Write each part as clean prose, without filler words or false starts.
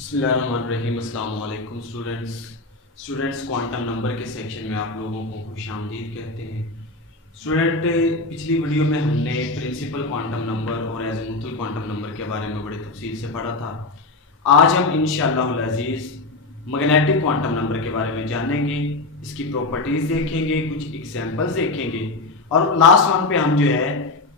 बिस्मिल्लाहिर्रहमानिर्रहीम। अस्सलाम वालेकुम स्टूडेंट्स क्वांटम नंबर के सेक्शन में आप लोगों को खुशामदीद कहते हैं। स्टूडेंट, पिछली वीडियो में हमने प्रिंसिपल क्वांटम नंबर और एज़ीमुथल क्वांटम नंबर के बारे में बड़े तफसील से पढ़ा था। आज हम इंशाअल्लाह अज़ीज़ मैग्नेटिक क्वांटम नंबर के बारे में जानेंगे, इसकी प्रॉपर्टीज़ देखेंगे, कुछ एग्जांपल्स देखेंगे और लास्ट वन पे हम जो है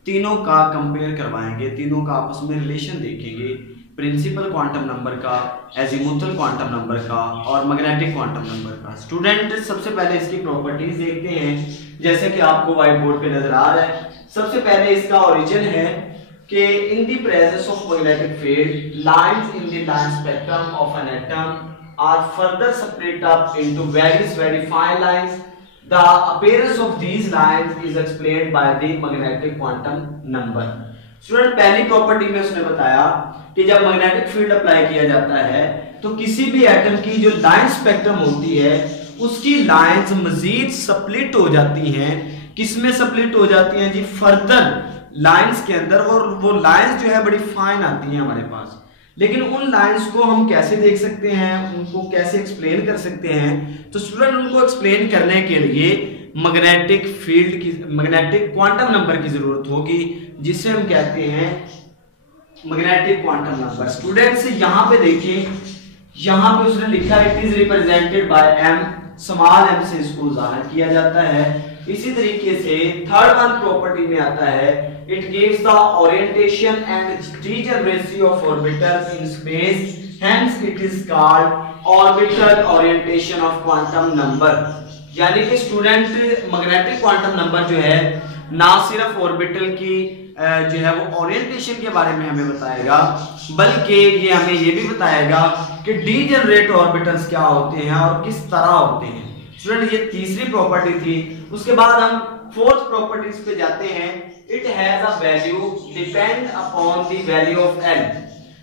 तीनों का कंपेयर करवाएंगे, तीनों का आपस में रिलेशन देखेंगे, प्रिंसिपल क्वांटम नंबर का, एज़ीमुथल क्वांटम नंबर का और मैग्नेटिक क्वांटम नंबर का। स्टूडेंट, सबसे पहले इसकी प्रॉपर्टीज देखते हैं, जैसे कि आपको व्हाइट बोर्ड पे नजर आ रहा है। सबसे पहले इसका ओरिजिन है कि in the presence of magnetic field lines in the line spectrum of an atom are further split up into various very fine lines. The appearance of these lines is explained by the magnetic quantum number। Student, पहली property में उसने बताया कि जब magnetic field apply किया जाता है तो किसी भी एटम की जो लाइन स्पेक्ट्रम होती है उसकी लाइंस मजीद स्प्लिट हो जाती हैं। किसमें स्प्लिट हो जाती हैं जी? फर्दर लाइंस के अंदर, और वो लाइंस जो है बड़ी फाइन आती हैं हमारे पास। लेकिन उन लाइंस को हम कैसे देख सकते हैं, उनको कैसे एक्सप्लेन कर सकते हैं? तो स्टूडेंट, उनको एक्सप्लेन करने के लिए मैग्नेटिक फील्ड की, मैग्नेटिक क्वांटम नंबर की जरूरत होगी, जिसे हम कहते हैं मैग्नेटिक क्वांटम नंबर। स्टूडेंट्स, यहाँ पे देखिए, यहाँ पे उसने लिखा it is represented by m, small m से इसको जाहिर किया जाता है। इसी तरीके से थर्ड वन प्रॉपर्टी में आता है it gives the orientation and degeneracy of orbitals in space, hence it is called orbital orientation of quantum number। यानी कि स्टूडेंट, मैग्नेटिक क्वांटम नंबर जो है ना सिर्फ ऑर्बिटल की जो है वो ओरिएंटेशन के बारे में हमें बताएगा, बल्कि ये हमें ये भी बताएगा कि डीजेनरेट ऑर्बिटल्स क्या होते हैं और किस तरह होते हैं। स्टूडेंट, ये तीसरी प्रॉपर्टी थी। उसके बाद हम फोर्थ प्रॉपर्टीज पे जाते हैं। It has a value depend upon the value of L.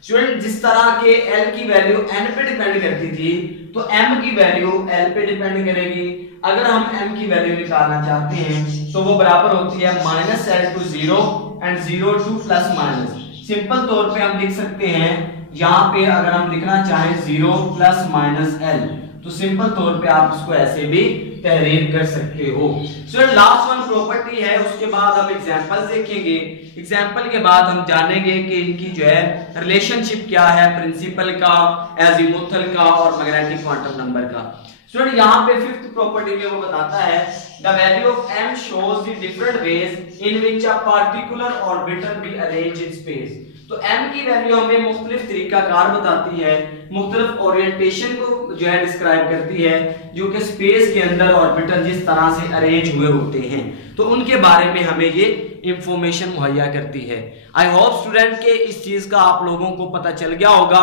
Student, जिस तरह के एल की वैल्यू एन पे डिपेंड करती थी, तो एम की वैल्यू एल पे डिपेंड करेगी। अगर हम एम की वैल्यू निकालना चाहते हैं तो वो बराबर होती है -l to 0 and 0 to plus minus. Simple तौर पे हम लिख सकते हैं, यहाँ पे अगर हम लिखना चाहें 0 प्लस माइनस एल, तो सिंपल तौर पे आप इसको ऐसे भी तहरीर कर सकते हो। सो लास्ट वन प्रॉपर्टी है, उसके बाद हम एग्जांपल्स देखेंगे। एग्जांपल के बाद हम जानेंगे कि इनकी जो है रिलेशनशिप क्या है, प्रिंसिपल का, एज़ीमुथल का और मैग्नेटिक क्वांटम नंबर का। स्टूडेंट, यहाँ पे फिफ्थ प्रॉपर्टी में वो बताता है the value of m shows the different ways in which a particular orbital be arranged in space। तो m की वैल्यू हमें मुख्तलिफ तरीकाकार बताती है, मुख्तलिफ ओरिएंटेशन को जो है डिस्क्राइब करती है, जो कि स्पेस के अंदर ऑर्बिटल जिस तरह से अरेंज हुए होते हैं, तो उनके बारे में हमें ये इंफॉर्मेशन मुहैया करती है। आई होप स्टूडेंट के इस चीज का आप लोगों को पता चल गया होगा।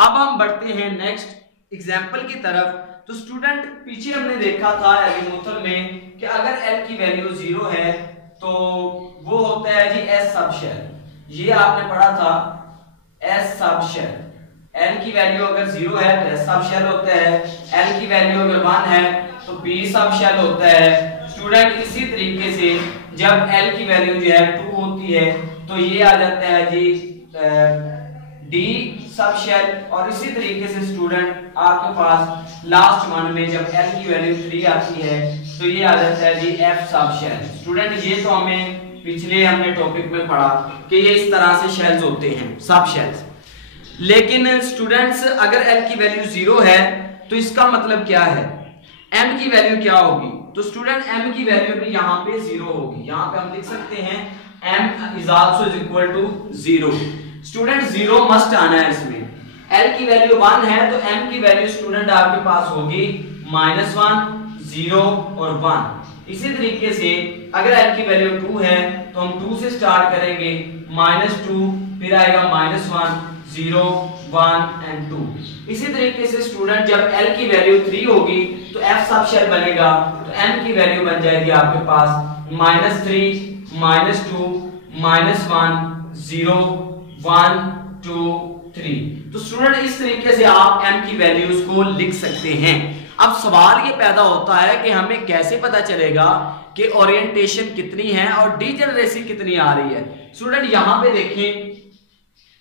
अब हम बढ़ते हैं नेक्स्ट एग्जाम्पल की तरफ। तो स्टूडेंट, पीछे हमने देखा था एज़ीमुथल में कि अगर l की वैल्यू 0 है तो वो होता है जी s सब शेल। ये आपने पढ़ा था, s सब शेल। l की वैल्यू अगर 0 है तो s सब शेल होता है, l की वैल्यू अगर 1 है तो p सब शेल होता है। स्टूडेंट, इसी तरीके से जब l की वैल्यू जो है 2 होती है तो ये आ जाता है जी d सब शेल। और इसी तरीके से स्टूडेंट आपके पास लास्ट वन में जब l की वैल्यू 3 आती है तो ये आ जाता है जी f सब शेल। स्टूडेंट, ये तो हमें पिछले हमने टॉपिक में पढ़ा कि ये इस तरह से शेल्स होते हैं, सब शेल्स। लेकिन स्टूडेंट्स, अगर l की वैल्यू 0 है तो इसका मतलब क्या है, m की वैल्यू क्या होगी? तो स्टूडेंट, m की वैल्यू भी यहाँ पे 0 होगी। यहाँ पे हम लिख सकते हैं m is also is equal to 0। Student, 0 must आना है इसमें। l की वैल्यू 1 है तो m की वैल्यू स्टूडेंट आपके पास होगी -1, 0 और 1। इसी तरीके से अगर l की वैल्यू 2 है तो हम 2 से स्टार्ट करेंगे, -2, फिर आएगा -1, 0, 1 एंड 2। इसी तरीके से स्टूडेंट, जब l की वैल्यू 3 होगी तो f सब शेल बनेगा, तो m की वैल्यू बन जाएगी आपके पास -3, -2, -1, 0, 1, 2, 3। तो स्टूडेंट, इस तरीके से आप m की वैल्यूज को लिख सकते हैं। अब सवाल ये पैदा होता है कि हमें कैसे पता चलेगा कि ओरिएंटेशन कितनी है और डीजेनरेसी कितनी आ रही है। स्टूडेंट, यहां पे देखें,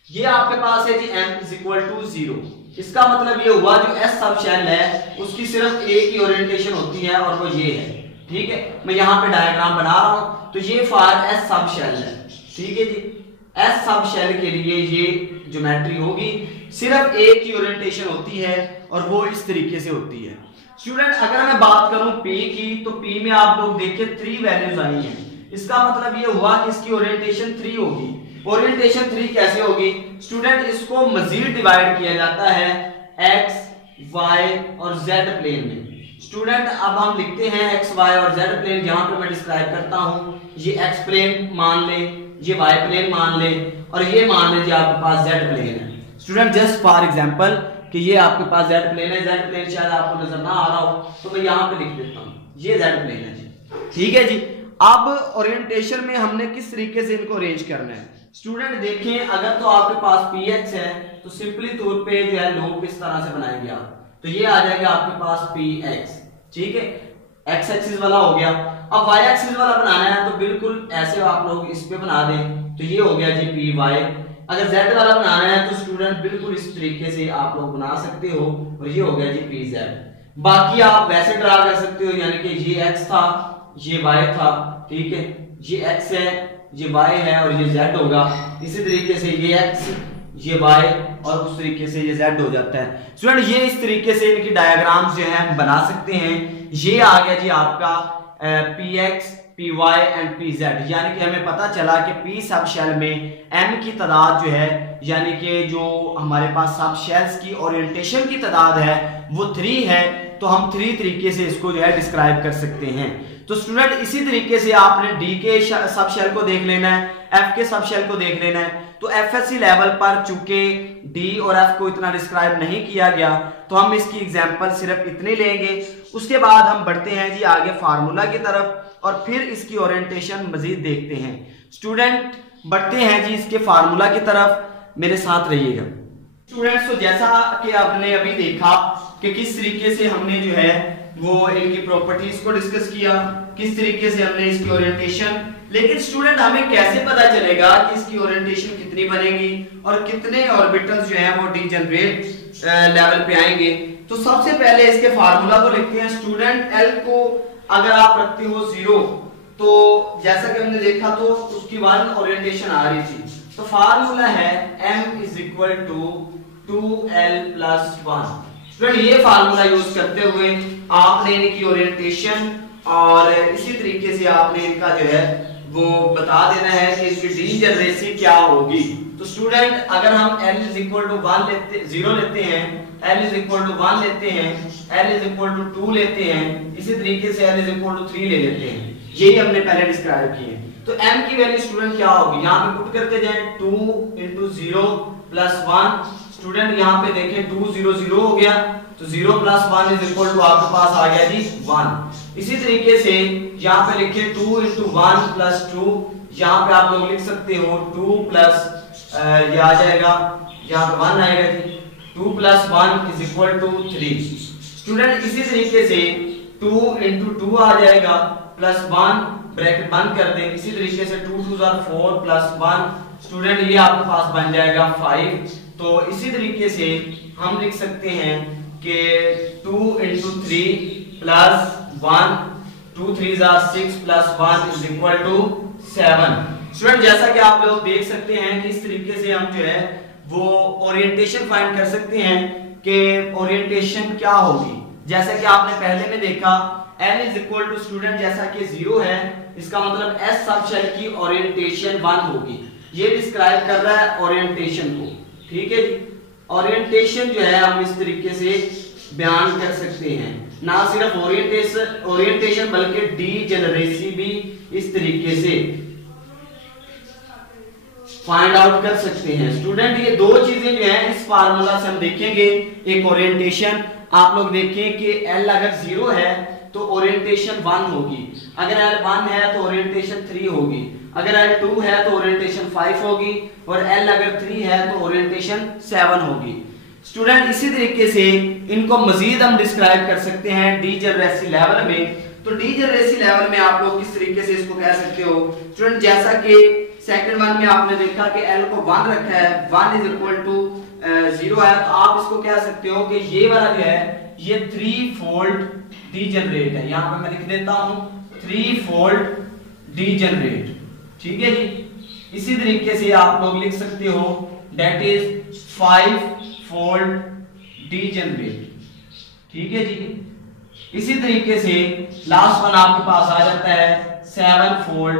ये आपके पास है जी m इज इक्वल टू 0। इसका मतलब ये हुआ जो एस सब शेल है उसकी सिर्फ एक ही ओरिएंटेशन होती है और वो ये है। ठीक है, मैं यहाँ पे डायग्राम बना रहा हूं, तो ये फॉर एस सब शेल है। ठीक है जी, एस सब शेल के लिए ये ज्योमेट्री होगी, सिर्फ एक ही ओरिएंटेशन होती है और वो इस तरीके से होती है। स्टूडेंट अगर मैं बात करूं P की, तो P में आप लोग देखिए 3 वैल्यूज आई हैं। इसका मतलब ये हुआ कि इसकी ओरिएंटेशन 3 होगी। ओरिएंटेशन 3 कैसे होगी स्टूडेंट, इसको मजीद डिवाइड किया जाता है x, y और z प्लेन में। स्टूडेंट अब हम लिखते हैं x, y और z प्लेन, जहां पे मैं डिस्क्राइब करता हूं, ये x प्लेन मान ले, ये y प्लेन मान ले और ये मान लीजिए आपके पास z प्लेन है। स्टूडेंट जस्ट फॉर एग्जांपल कि ये आपके पास z प्लेन है, z प्लेन शायद आपको नजर ना आ रहा हो तो मैं यहाँ पे लिख देता हूँ, ये z प्लेन है जी। ठीक है जी, अब ओरिएंटेशन में हमने किस तरीके से इनको अरेंज करना है। स्टूडेंट देखें, अगर तो आपके पास px है तो सिंपली तौर पे जो है लोग किस तरह से बनाएंगे आप, तो ये आ जाएगा आपके पास px। ठीक है, x एक्सिस वाला हो गया। अब y एक्सिस वाला बनाना है तो बिल्कुल ऐसे आप लोग इस पे बना दें, तो ये हो गया जी py। अगर z वाला बनाना है तो स्टूडेंट बिल्कुल इस तरीके से आप लोग बना सकते हो और ये हो गया जी pz। बाकी आप वैसे ड्रा कर सकते हो, यानी कि ये x था, ये y था। ठीक है, ये x है, ये y है और ये z होगा। इसी तरीके से ये x, ये y और उस तरीके से ये z हो जाता है। स्टूडेंट ये इस तरीके से इनकी डायग्राम्स जो है हम बना सकते हैं। ये आ गया जी आपका px, py एंड pz, यानी कि हमें पता चला कि p सब शेल में m की तादाद जो है, यानी कि जो हमारे पास सब शेल्स की ओरिएंटेशन की तादाद है वो 3 है, तो हम 3 तरीके से इसको जो है डिस्क्राइब कर सकते हैं। तो स्टूडेंट इसी तरीके से आपने डी के सब शेल को देख लेना है, एफ के सब शेल को देख लेना है। तो एफएससी लेवल पर चूंकि डी और एफ को इतना डिस्क्राइब नहीं किया गया तो हम इसकी एग्जांपल सिर्फ इतने लेंगे। उसके बाद हम बढ़ते हैं जी आगे फार्मूला की तरफ और फिर इसकी ओरिएंटेशन मजीद देखते हैं। स्टूडेंट बढ़ते हैं जी इसके फार्मूला की तरफ, मेरे साथ रहिएगा। स्टूडेंट्स तो जैसा कि आपने अभी देखा कि किस तरीके से हमने जो है वो इनकी प्रॉपर्टीज को डिस्कस किया, किस तरीके से हमने इसकी ओरिएंटेशन, लेकिन स्टूडेंट हमें कैसे पता चलेगा कि इसकी ओरिएंटेशन कितनी बनेगी और कितने ऑर्बिटल्स जो है वो डीजेनरेट लेवल पे आएंगे। तो सबसे पहले इसके फार्मूला को लिखते हैं। स्टूडेंट एल को अगर आप रखते हो 0, तो जैसा कि हमने देखा तो उसकी 1 ओरिएंटेशन आ रही थी, तो फार्मूला है m is equal to 2l plus 1। Student ये फार्मूला यूज करते हुए आपने इनकी ओरिएंटेशन और इसी तरीके से आपने इनका जो है वो बता देना है कि इसकी डीजेनरेसी क्या होगी। तो स्टूडेंट अगर हम l इज इक्वल टू 0 लेते हैं, l इज इक्वल टू 1 लेते हैं, l इज इक्वल टू 2 लेते हैं, इसी तरीके से l इज इक्वल टू 3 ले लेते हैं, यही हमने पहले डिस्क्राइब किए। तो m की वैल्यू स्टूडेंट क्या होगी, यहाँ पे पुट करते जाएं 2 into 0 plus 1। स्टूडेंट यहाँ पे देखें 2 0 0 हो गया, तो 0 plus 1 इज इक्वल टू आपके पास आ गया जी 1। इसी तरीके से यहाँ पे लिखिए 2 into 1 plus 2, यहाँ पे आप लोग लिख सकते हो 2 plus ये आ जाएगा, यहाँ पे 1 आएगा जी, 2 plus 1 is equal to 3। Student इसी तरीके से 2 into 2 आ जाएगा प्लस 1 ब्रैकेट बंद कर दें, इसी तरीके से 2 2 4 प्लस 1। स्टूडेंट ये आपके पास बन जाएगा 5। तो इसी तरीके से हम लिख सकते हैं कि 2 into 3 plus 1, 2 3s are 6 plus 1 is equal to 7। Student जैसा कि आप लोग देख सकते हैं कि इस तरीके से हम जो है वो ओरिएंटेशन फाइंड कर सकते हैं कि ओरिएंटेशन क्या होगी। जैसा कि आपने पहले में देखा n is equal to student जैसा कि 0 है, इसका मतलब s सब शेल की ओरिएंटेशन 1 होगी। ये डिस्क्राइब कर रहा है ओरिएंटेशन को, ठीक है जी। ओरिएंटेशन जो है हम इस तरीके से बयान कर सकते हैं, ना सिर्फ ओरिएंटेशन बल्कि डीजेनरेसी भी इस तरीके से फाइंड आउट कर सकते हैं। स्टूडेंट ये दो चीजें जो है इस फार्मूला से हम देखेंगे, एक ओरिएंटेशन, आप लोग देखें कि L अगर 0 है तो ओरिएंटेशन 1 होगी, अगर L 1 है तो ओरिएंटेशन 3 होगी, अगर L 2 है तो ओरिएंटेशन 5 होगी और L अगर 3 है तो ओरिएंटेशन 7 होगी। स्टूडेंट इसी तरीके से इनको मजीद हम डिस्क्राइब कर सकते हैं डीजेनरेसी लेवल में। तो डीजेनरेसी लेवल में आप लोग किस तरीके से इसको कह सकते हो स्टूडेंट, जैसा कि सेकंड वन में आपने देखा कि एल को 1 रखा है, 1 इज इक्वल टू 0 है, तो आप इसको कह सकते हो कि ये वाला जो है ये 3 फोल्ड डीजनरेट है। यहां पे मैं लिख देता हूं 3 फोल्ड डीजनरेट, ठीक है जी। इसी तरीके से आप लोग लिख सकते हो दैट इज 5 फोल्ड डीजनरेट, ठीक है जी। इसी तरीके से लास्ट वन आपके पास आ जाता है 7 फोल्ड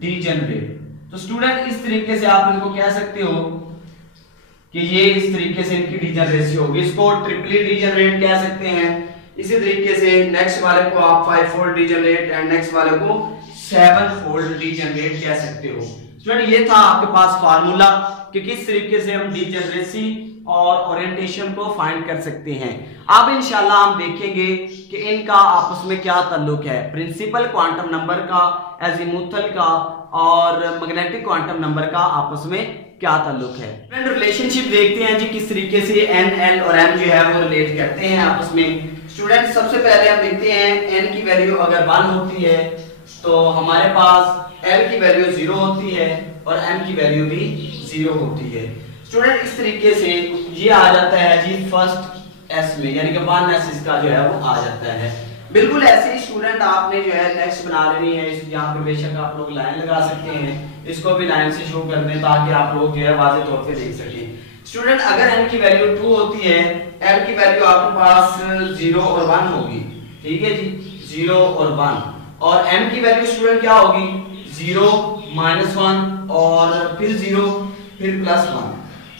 डीजनरेट। तो स्टूडेंट इस तरीके से आप इनको कह सकते हो कि ये इस तरीके से इनकी डीजनरेसी होगी, इसको ट्रिपली डीजनरेट कह सकते हैं। इसी तरीके से नेक्स्ट वाले को आप 5 फोल्ड डीजनरेट एंड नेक्स्ट वाले को 7 फोल्ड डीजनरेट कह सकते हो। स्टूडेंट ये था आपके पास फार्मूला कि किस तरीके से हम डीजनरेसी और ओरिएंटेशन को फाइंड कर सकते हैं। अब इंशाल्लाह हम देखेंगे कि इनका आपस में क्या ताल्लुक है, प्रिंसिपल क्वांटम नंबर का, एजीमुथल का और मैग्नेटिक क्वांटम नंबर का आपस में क्या ताल्लुक है। फ्रेंड रिलेशनशिप देखते हैं जी किस तरीके से एन, एल और एम जो है वो रिलेट करते हैं आपस में। स्टूडेंट सबसे पहले हम देखते हैं एन की वैल्यू अगर 1 होती है तो हमारे पास एल की वैल्यू 0 होती है और एम की वैल्यू भी 0 होती है। स्टूडेंट इस तरीके से ये आ जाता है जी फर्स्ट एस में, यानी कि 1s इसका जो है वो आ जाता है। बिल्कुल ऐसे ही स्टूडेंट आपने जो है नेक्स्ट बना लेनी है। यहाँ पे बेशक आप लोग लाइन लगा सकते हैं, इसको भी लाइन से शो कर दें ताकि आप लोग जो है वाज़ेह तौर पे देख सकें। स्टूडेंट अगर n की वैल्यू 2 होती है, l की वैल्यू आपके पास 0 और 1 होगी, ठीक है जी, 0 और 1, और m की वैल्यू स्टूडेंट क्या होगी 0 -1 और फिर 0 फिर +1।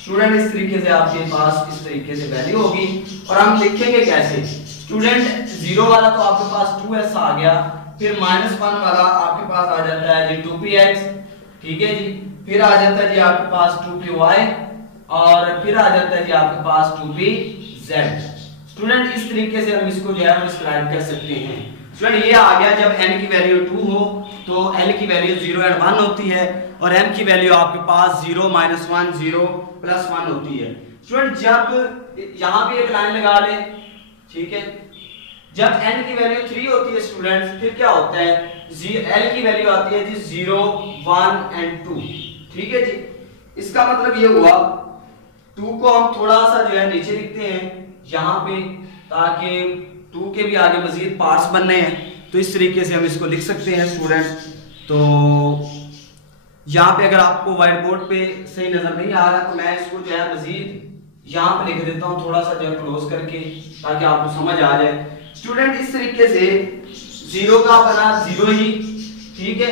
स्टूडेंट इस तरीके से आपके पास इस तरीके से वैल्यू होगी और हम लिखेंगे कैसे। स्टूडेंट 0 वाला तो आपके पास 2s आ गया, फिर -1 वाला आपके पास आ जाता है जी 2px, ठीक है जी, फिर आ जाता है जी आपके पास 2py और फिर आ जाता है जी आपके पास 2pz। स्टूडेंट इस तरीके से हम इसको जो है डिस्क्राइब कर सकते हैं। स्टूडेंट ये आ गया जब n की वैल्यू 2 हो तो l की वैल्यू 0 और 1 होती है और m की वैल्यू आपके पास 0 -1 0 +1 होती है। स्टूडेंट जब यहाँ पे एक लाइन लगा ले, ठीक है, जब n की वैल्यू 3 होती है स्टूडेंट्स फिर क्या होता है l की वैल्यू आती है जी 0 1 एंड 2, ठीक है जी। इसका मतलब ये हुआ 2 को हम थोड़ा सा जो है नीचे लिखते हैं यहाँ पे ताकि 2 के भी आगे मजीद पार्ट्स बनने हैं, तो इस तरीके से हम इसको लिख सकते हैं स्टूडेंट। तो यहाँ पे अगर आपको व्हाइट बोर्ड पे सही नजर नहीं आ रहा तो मैं इसको जो है मजीद यहाँ पे लिख देता हूँ थोड़ा सा जो है क्लोज करके ताकि आपको समझ आ जाए। स्टूडेंट इस तरीके से 0 का बना 0 ही, ठीक है,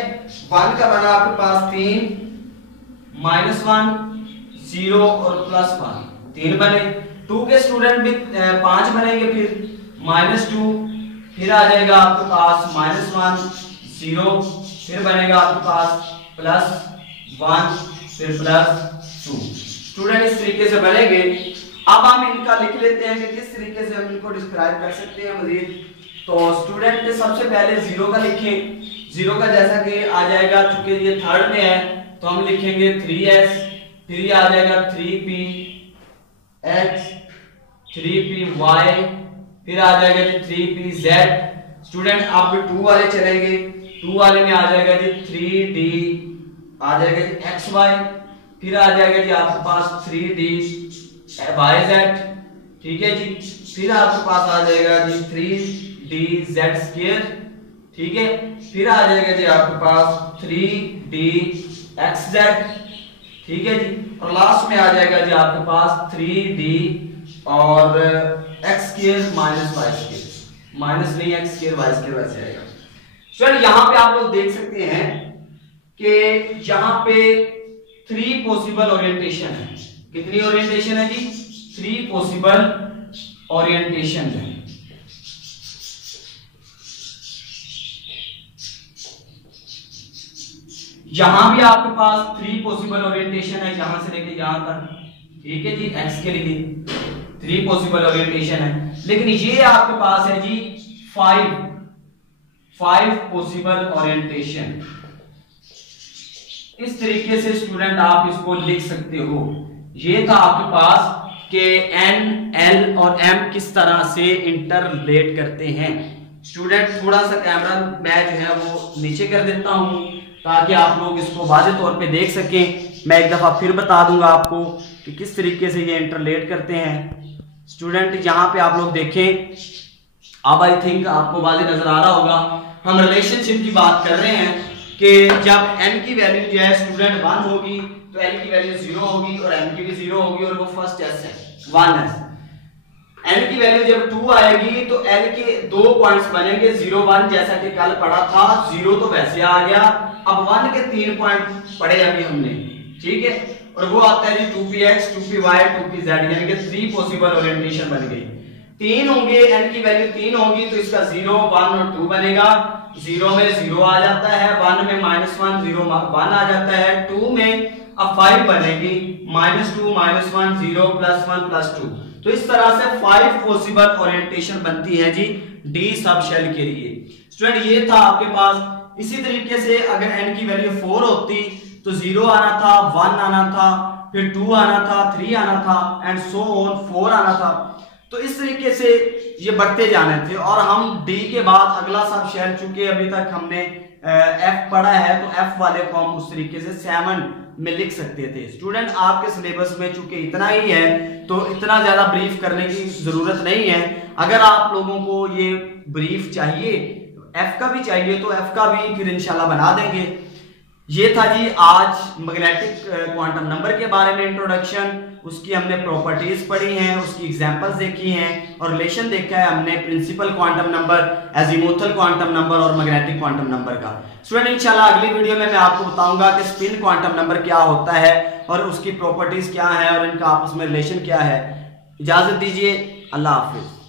1 का बना आपके पास 3, -1 0 और +1 3 बने। 2 के स्टूडेंट भी 5 बनेंगे, फिर -2, फिर आ जाएगा आपके पास -1 0, फिर बनेगा आपके पास +1 फिर +2। स्टूडेंट इस तरीके से बनेंगे। अब हम इनका लिख लेते हैं कि किस तरीके से हम इनको डिस्क्राइब कर सकते हैं मजीद। तो स्टूडेंट सबसे पहले 0 का लिखें। 0 का जैसा कि आ जाएगा, चूंकि ये थर्ड में है तो हम लिखेंगे 3s, फिर ये आ जाएगा 3px 3py, फिर आ जाएगा जी 3pz। स्टूडेंट अब 2 वाले चलेंगे, 2 वाले में आ जाएगा जी 3d आ जाएगा जी xy, फिर आ जाएगा जी आपके पास 3dyz, ठीक है जी, फिर आपके पास आ जाएगा जी 3dz², ठीक है, फिर आ जाएगा जी आपके पास 3dxz, ठीक है जी, और लास्ट में आ जाएगा जी आपके पास 3d और x² -y², माइनस नहीं x² y² वैसे आएगा। सर यहाँ पे आप लोग देख सकते हैं कि यहाँ पे 3 पॉसिबल ओरिएंटेशन है। कितनी ओरिएंटेशन है जी 3 पॉसिबल ओरिएंटेशन है। यहां भी आपके पास 3 पॉसिबल ओरिएंटेशन है, यहां से लेके यहां तक, ठीक है जी, x के लिए 3 पॉसिबल ओरिएंटेशन है। लेकिन ये आपके पास है जी 5 पॉसिबल ओरिएंटेशन। इस तरीके से स्टूडेंट आप इसको लिख सकते हो। ये था आपके पास कि n, l और m किस तरह से इंटरलेट करते हैं। स्टूडेंट थोड़ा सा कैमरा मैं जो है वो नीचे कर देता हूं ताकि आप लोग इसको वाज़ेह तौर पे देख सकें। मैं एक दफ़ा फिर बता दूंगा आपको कि किस तरीके से ये इंटरलेट करते हैं। स्टूडेंट यहाँ पे आप लोग देखें, अब आई थिंक आपको वाज़ेह नजर आ रहा होगा, हम रिलेशनशिप की बात कर रहे हैं कि जब n की वैल्यू जो है स्टूडेंट 1 होगी तो n की वैल्यू 0 होगी और m की भी 0 होगी और वो फर्स्ट s है 1s। n की वैल्यू जब 2 आएगी तो n के 2 पॉइंट्स बनेंगे 0 1, जैसा कि कल पढ़ा था। 0 तो वैसे आ गया, अब 1 के 3 पॉइंट पढ़े अभी हमने, ठीक है, और वो आता है जी 2px 2py 2pz, यानी कि 3 पॉसिबल ओरिएंटेशन बन गई। 3 होंगे, n की वैल्यू 3 होगी तो इसका 0 1 और 2 बनेगा। 0 में 0 आ जाता है, 1 में -1 0 1 आ जाता है, 2 में अब 5 बनेगी -2 -1 0 +1 +2। तो इस तरह से 5 पॉसिबल ओरिएंटेशन बनती है जी डी सब शेल के लिए। स्टूडेंट ये था आपके पास। इसी तरीके से अगर n की वैल्यू 4 होती तो 0 आना था, 1 आना था, फिर 2 आना था, 3 आना था एंड सो ऑन 4 आना था। तो इस तरीके से ये बढ़ते जाने थे और हम डी के बाद अगला सब शेल, चूंकि अभी तक हमने एफ पढ़ा है तो एफ वाले को हम उस तरीके से 7 में लिख सकते थे। स्टूडेंट आपके सिलेबस में चूंकि इतना ही है तो इतना ज्यादा ब्रीफ करने की जरूरत नहीं है। अगर आप लोगों को ये ब्रीफ चाहिए, एफ का भी चाहिए, तो एफ का भी फिर इंशाल्लाह बना देंगे। ये था जी आज मैग्नेटिक क्वांटम नंबर के बारे में इंट्रोडक्शन। उसकी हमने प्रॉपर्टीज पढ़ी हैं, उसकी एग्जांपल्स देखी हैं और रिलेशन देखा है हमने principal quantum number, azimuthal quantum number और मैग्नेटिक क्वांटम नंबर का। स्टूडेंट इंशाल्लाह अगली वीडियो में मैं आपको बताऊंगा कि स्पिन क्वांटम नंबर क्या होता है और उसकी प्रॉपर्टीज क्या है और इनका आपस में रिलेशन क्या है। इजाजत दीजिए, अल्लाह हाफिज।